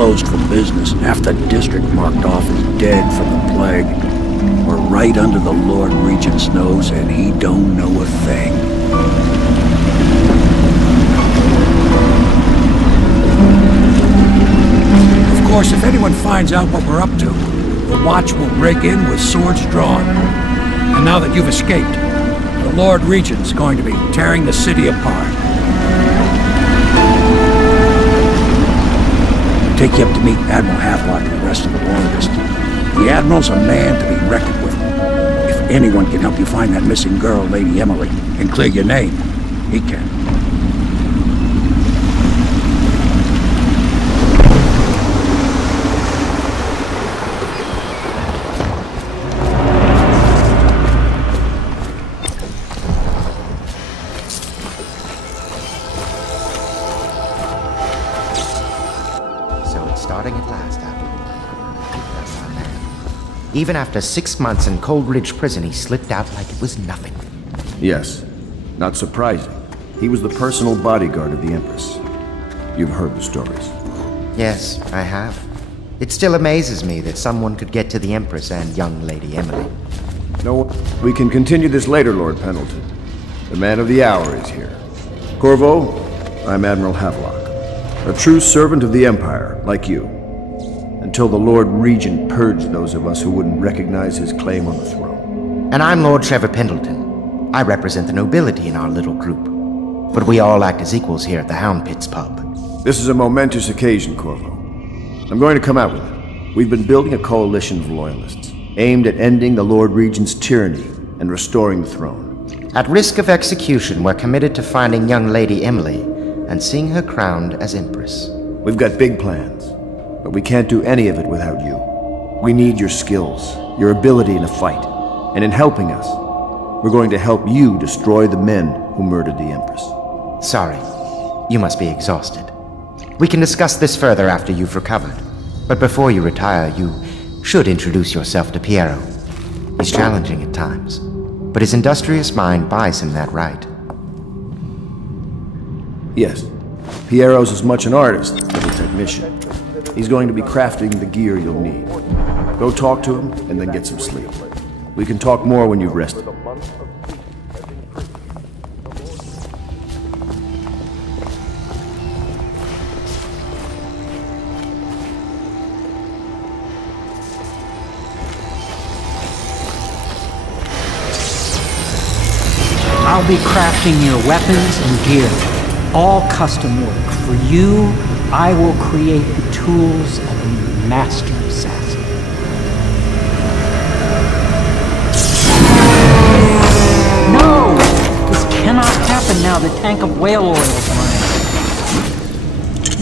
closed for business, half the district marked off as dead from the plague. We're right under the Lord Regent's nose, and he don't know a thing. Of course, if anyone finds out what we're up to, the Watch will break in with swords drawn. And now that you've escaped, the Lord Regent's going to be tearing the city apart. Take you up to meet Admiral Havelock and the rest of the Loyalists. The Admiral's a man to be reckoned with. If anyone can help you find that missing girl, Lady Emily, and clear your name, he can. Starting at last, that's our man. Even after 6 months in Cold Ridge Prison, he slipped out like it was nothing. Yes. Not surprising. He was the personal bodyguard of the Empress. You've heard the stories. Yes, I have. It still amazes me that someone could get to the Empress and young Lady Emily. No, we can continue this later, Lord Pendleton. The man of the hour is here. Corvo, I'm Admiral Havelock. A true servant of the Empire, like you. Until the Lord Regent purged those of us who wouldn't recognize his claim on the throne. And I'm Lord Trevor Pendleton. I represent the nobility in our little group. But we all act as equals here at the Hound Pits pub. This is a momentous occasion, Corvo. I'm going to come out with it. We've been building a coalition of loyalists, aimed at ending the Lord Regent's tyranny and restoring the throne. At risk of execution, we're committed to finding young Lady Emily and seeing her crowned as Empress. We've got big plans, but we can't do any of it without you. We need your skills, your ability in a fight, and in helping us, we're going to help you destroy the men who murdered the Empress. Sorry, you must be exhausted. We can discuss this further after you've recovered, but before you retire, you should introduce yourself to Piero. He's challenging at times, but his industrious mind buys him that right. Yes, Piero's as much an artist as a technician. He's going to be crafting the gear you'll need. Go talk to him, and then get some sleep. We can talk more when you've rested. I'll be crafting your weapons and gear. All custom work. For you, I will create the tools of a master assassin. No! This cannot happen now. The tank of whale oil is mine.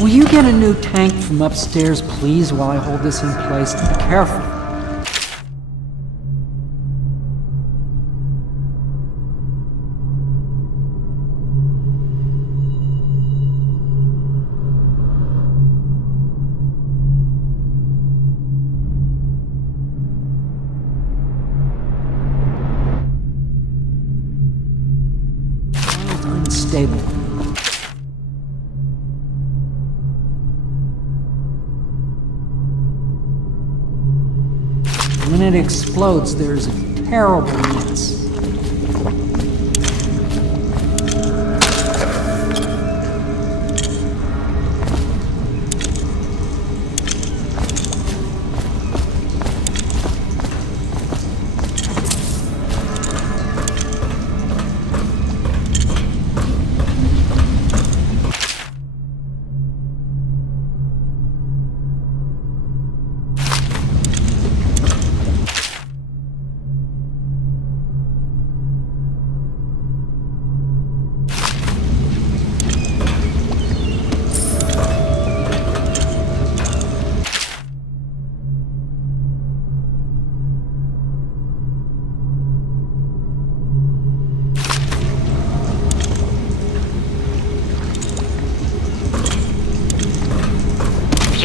Will you get a new tank from upstairs, please, while I hold this in place? Be careful. Unstable. When it explodes, there's a terrible mess.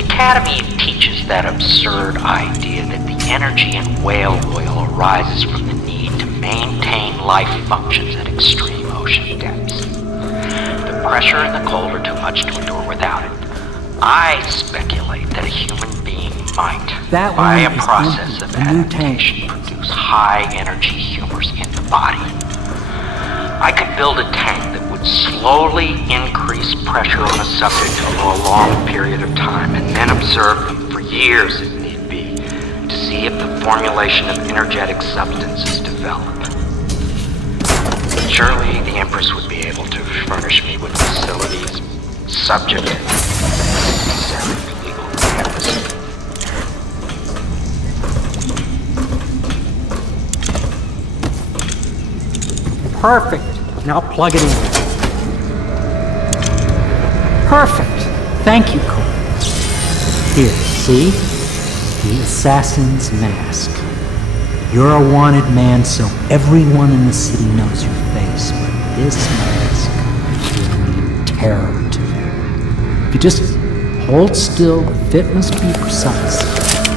Academy teaches that absurd idea that the energy in whale oil arises from the need to maintain life functions at extreme ocean depths. The pressure and the cold are too much to endure without it. I speculate that a human being might, That by a one is process empty. of A new tank. adaptation, produce high-energy humors in the body. I could build a tank that would slowly increase pressure on a subject over a long period of time, and then observe them for years if need be, to see if the formulation of energetic substances develop. Surely the Empress would be able to furnish me with facilities subject to necessary legal canvas. Perfect. Now plug it in. Perfect. Thank you, Cole. Here, see? The assassin's mask. You're a wanted man, so everyone in the city knows your face, but this mask will mean terror to them. If you just hold still, the fit must be precise.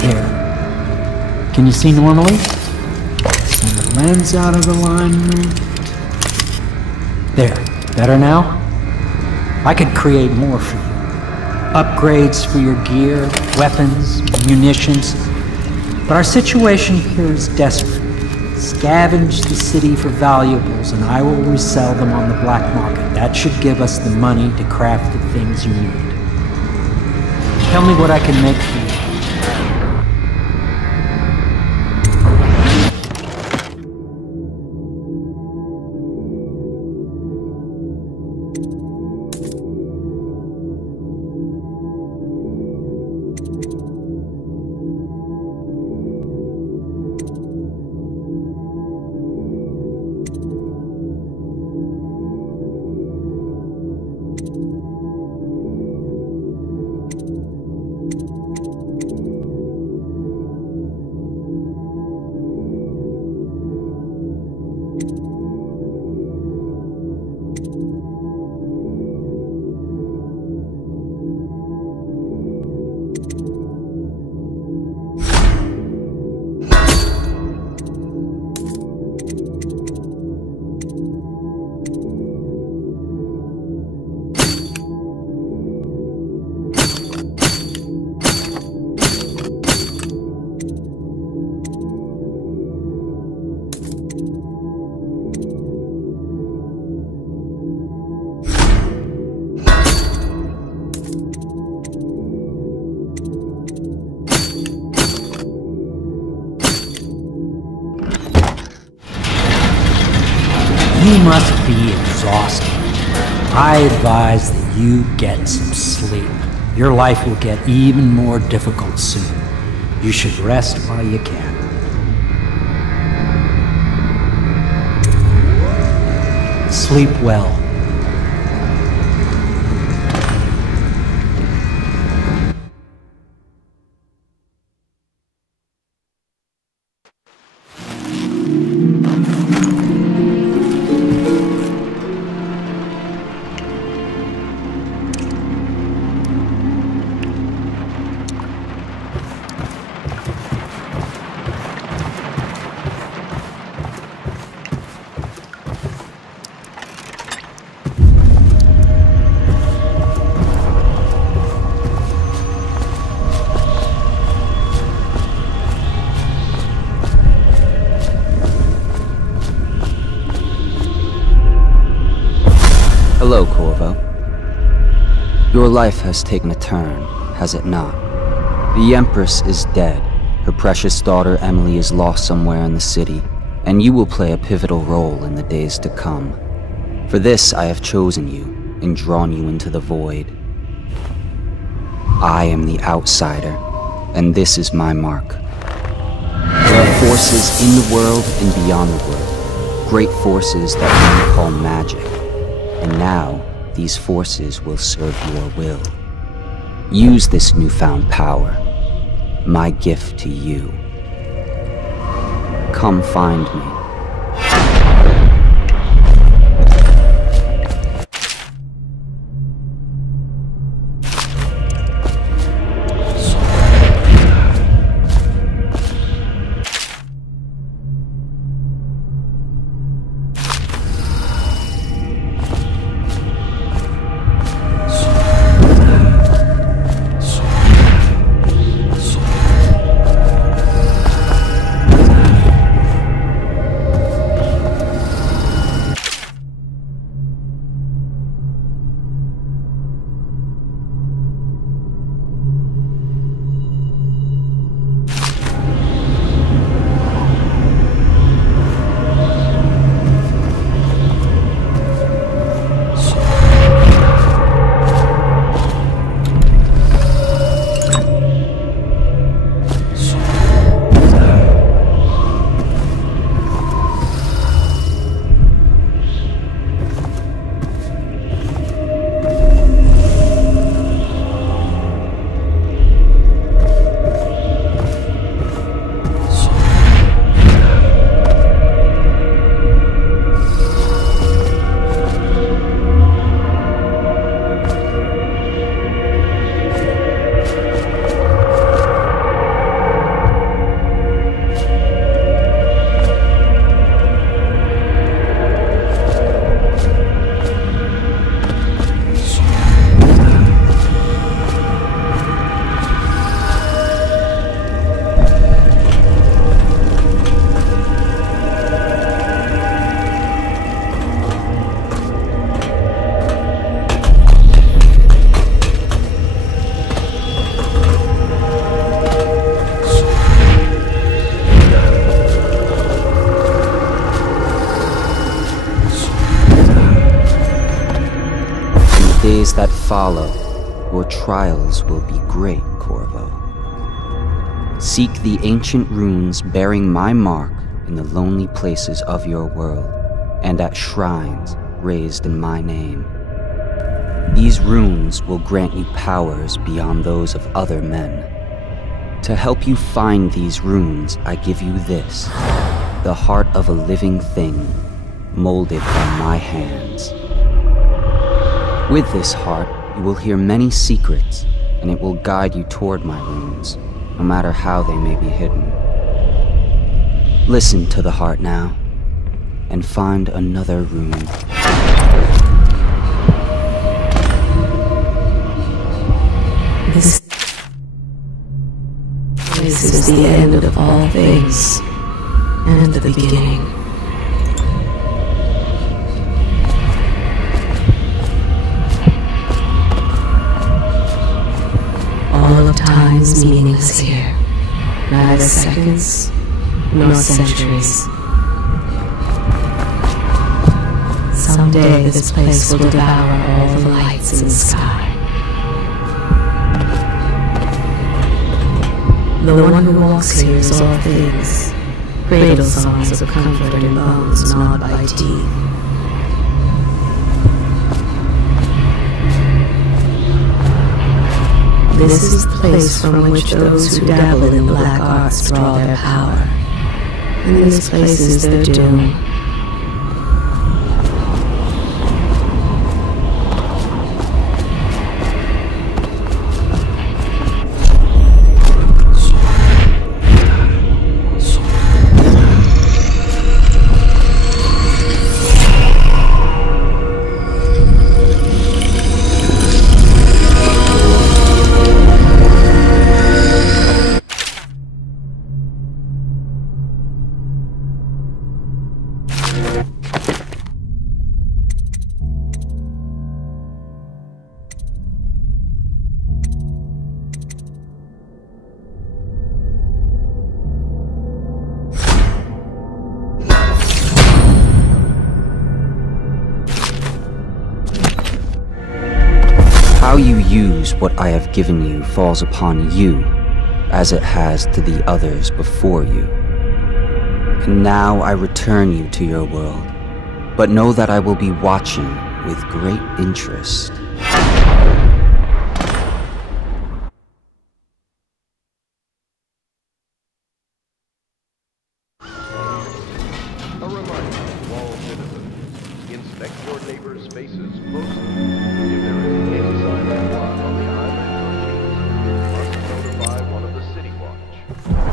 There. Can you see normally? Send the lens out of alignment. There. Better now? I could create more for you. Upgrades for your gear, weapons, munitions. But our situation here is desperate. Scavenge the city for valuables and I will resell them on the black market. That should give us the money to craft the things you need. Tell me what I can make for you. You must be exhausted. I advise that you get some sleep. Your life will get even more difficult soon. You should rest while you can. Sleep well. Hello, Corvo. Your life has taken a turn, has it not? The Empress is dead. Her precious daughter Emily is lost somewhere in the city, and you will play a pivotal role in the days to come. For this, I have chosen you and drawn you into the void. I am the outsider, and this is my mark. There are forces in the world and beyond the world, great forces that men call magic. And now, these forces will serve your will. Use this newfound power, my gift to you. Come find me. that follow, your trials will be great, Corvo. Seek the ancient runes bearing my mark in the lonely places of your world, and at shrines raised in my name. These runes will grant you powers beyond those of other men. To help you find these runes, I give you this, the heart of a living thing, molded by my hands. With this heart, you will hear many secrets, and it will guide you toward my runes, no matter how they may be hidden. Listen to the heart now, and find another rune. This is the end of all things, and the beginning. All of time is meaningless here, neither seconds nor centuries. Someday this place will devour all the lights in the sky. The one who walks here is all things, cradle songs of comfort and bones gnawed by teeth. This is the place from which those who dabble in black arts draw their power, and this place is their doom. How you use what I have given you falls upon you, as it has to the others before you. And now I return you to your world, but know that I will be watching with great interest. A reminder to all citizens, inspect your neighbors' faces closely. If there is a case sign or blood on the island or cheeks, you must notify one of the City Watch.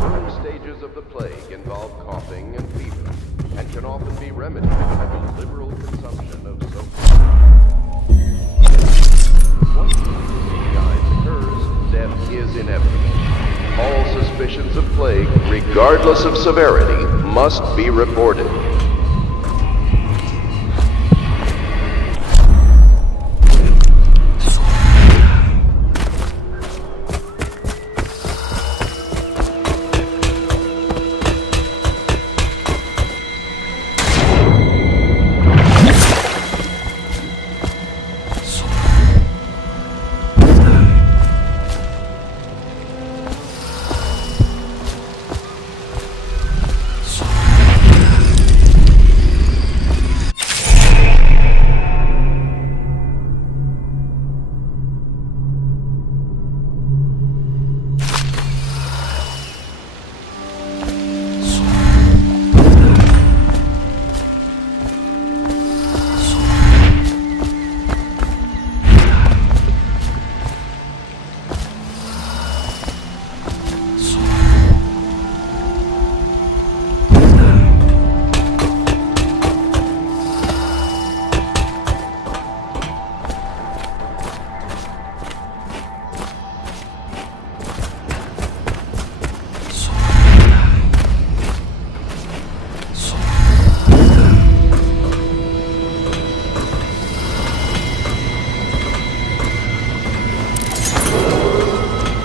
Early stages of the plague involve coughing and fever, and can often be remedied by the liberal consumption of soap. Once the eyes occurs, death is inevitable. All suspicions of plague, regardless of severity, must be reported.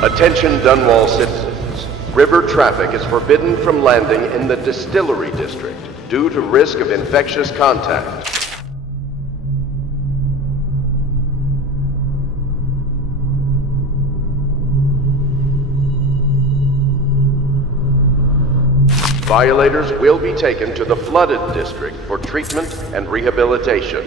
Attention Dunwall citizens. River traffic is forbidden from landing in the Distillery District due to risk of infectious contact. Violators will be taken to the flooded district for treatment and rehabilitation.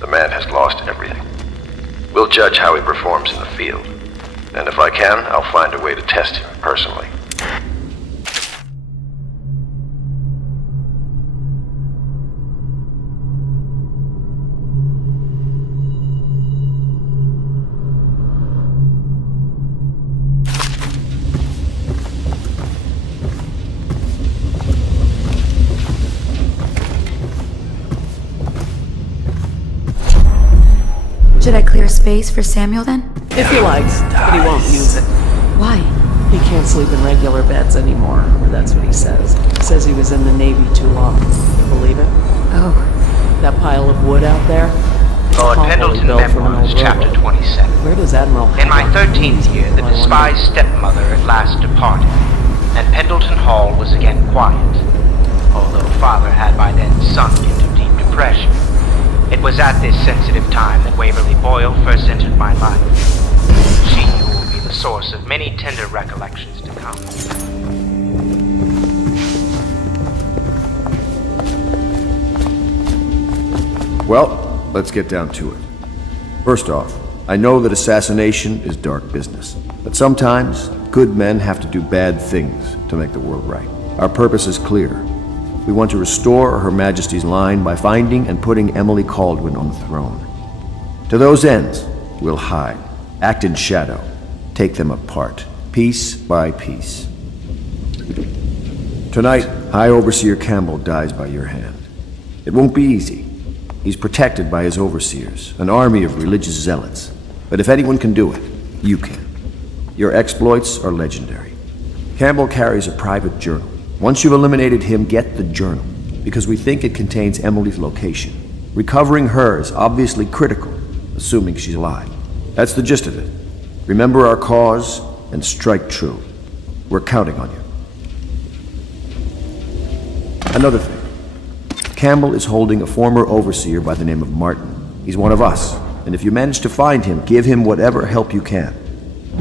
The man has lost everything. We'll judge how he performs in the field. And if I can, I'll find a way to test him personally. Should I clear space for Samuel then? If he likes, but he won't use it. Why? He can't sleep in regular beds anymore, or that's what he says. Says he was in the Navy too long. You believe it? Oh. That pile of wood out there? Lord Pendleton Memoirs, Chapter 27. Where does Admiral In my 13th year, the despised stepmother at last departed, and Pendleton Hall was again quiet, although Father had by then sunk into deep depression. It was at this sensitive time that Waverly Boyle first entered my life. She who will be the source of many tender recollections to come. Well, let's get down to it. First off, I know that assassination is dark business, but sometimes good men have to do bad things to make the world right. Our purpose is clear. We want to restore Her Majesty's line by finding and putting Emily Kaldwin on the throne. To those ends, we'll hide, act in shadow, take them apart, piece by piece. Tonight, High Overseer Campbell dies by your hand. It won't be easy. He's protected by his overseers, an army of religious zealots. But if anyone can do it, you can. Your exploits are legendary. Campbell carries a private journal. Once you've eliminated him, get the journal, because we think it contains Emily's location. Recovering her is obviously critical, assuming she's alive. That's the gist of it. Remember our cause and strike true. We're counting on you. Another thing. Campbell is holding a former overseer by the name of Martin. He's one of us, and if you manage to find him, give him whatever help you can.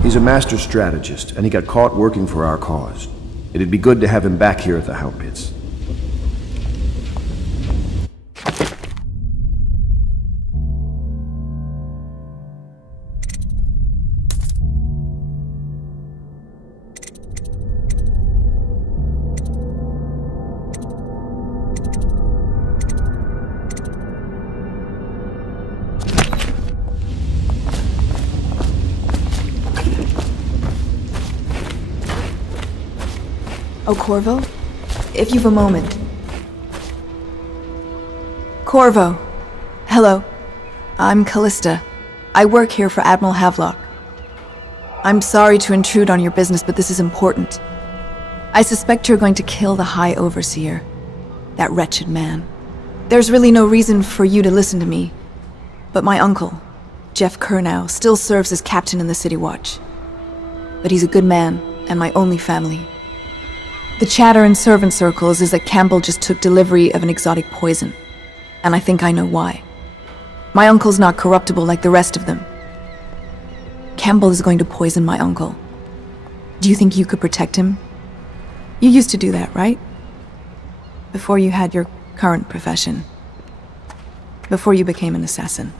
He's a master strategist, and he got caught working for our cause. It'd be good to have him back here at the Hound Pits. Oh, Corvo? If you've a moment. Corvo. Hello. I'm Callista. I work here for Admiral Havelock. I'm sorry to intrude on your business, but this is important. I suspect you're going to kill the High Overseer. That wretched man. There's really no reason for you to listen to me. But my uncle, Jeff Kernow, still serves as captain in the City Watch. But he's a good man, and my only family. The chatter in servant circles is that Campbell just took delivery of an exotic poison, and I think I know why. My uncle's not corruptible like the rest of them. Campbell is going to poison my uncle. Do you think you could protect him? You used to do that, right? Before you had your current profession. Before you became an assassin.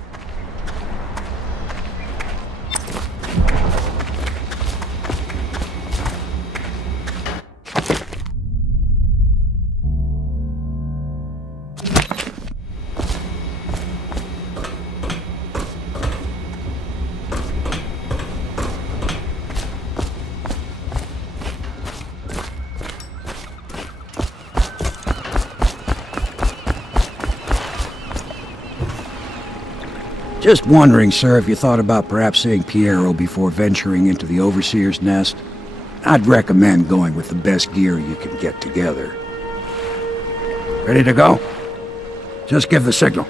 Just wondering, sir, if you thought about perhaps seeing Piero before venturing into the Overseer's nest. I'd recommend going with the best gear you can get together. Ready to go? Just give the signal.